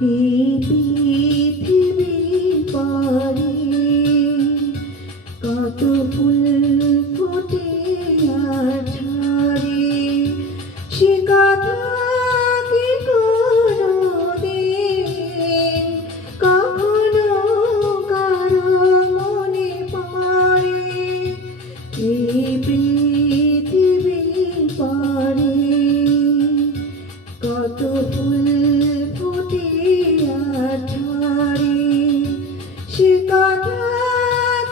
এই পৃথিবীর পারে কত ফুল ফোটে আর ঝরে, সে কথা কি কোনোদিন কখনো কারো মনে পড়ে? এই পৃথিবীর পারে কত ফুল ফোটে আর ঝরে, সে কথা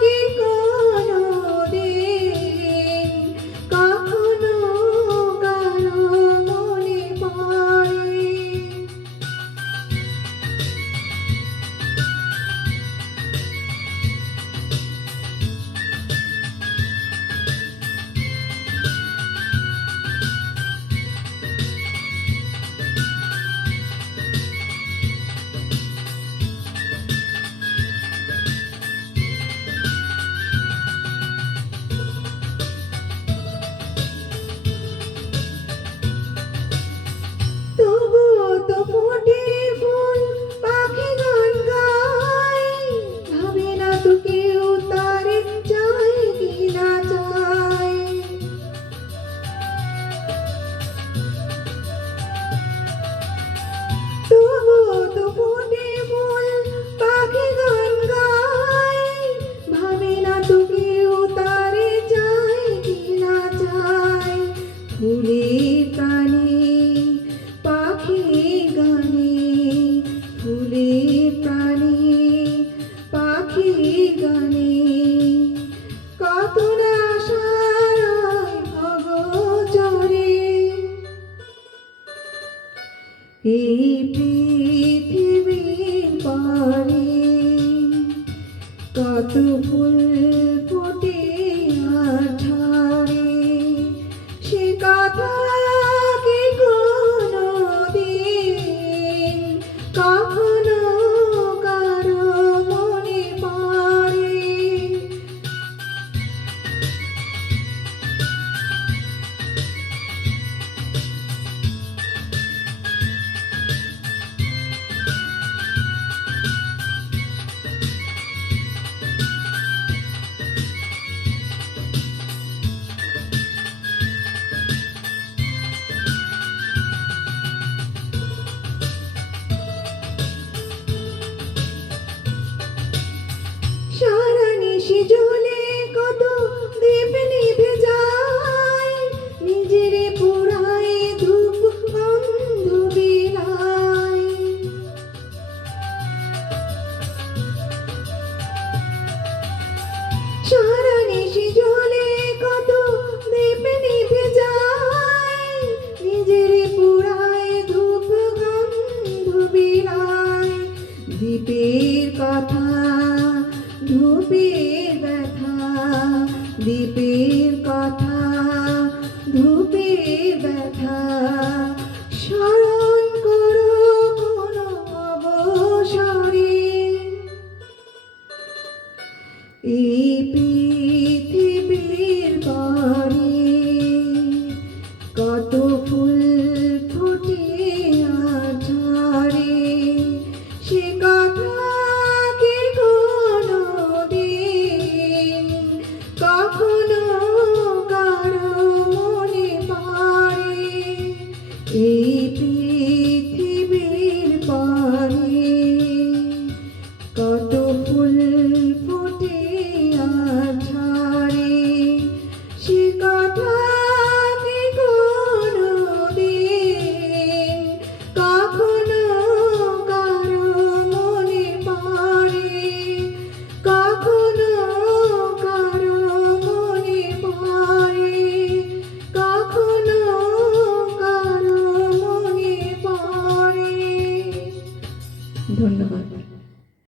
কি কোনোদিন কখনো কারো মনে পড়ে? তবুও তো ফোটে ফুল, পাখি গান গায়, ভাবে না তো কেউ তারে চায় কি না চায়। তবুও তো ফোটে ফুল, পাখি গান গায়, ভাবে না তো কেউ তারে চায় কি না চায়। ফুলের প্রাণী পাখি গানে, ফুলের প্রাণী পাখি গানে, কত না আশার অগোচরে। এই পৃথিবীর পারে কত ফুল ফোটে আর ঝরে, সে কথা কি কোনোদিন কখনো কারো মনে পড়ে? সারা নিশি জ্বলে কত দীপ নিভে যায়, নিজেরে পুরায় ধূপ গন্ধ বিলায়। সারা নিশি জ্বলে কত দীপ নিভে যায়, নিজেরে পুরায় ধূপ গন্ধ বিলায়। দীপের কথা ধূপের ব্যথা, দীপের কথা ধূপের ব্যথা, স্মরণ করো কোনো অবসরে। এই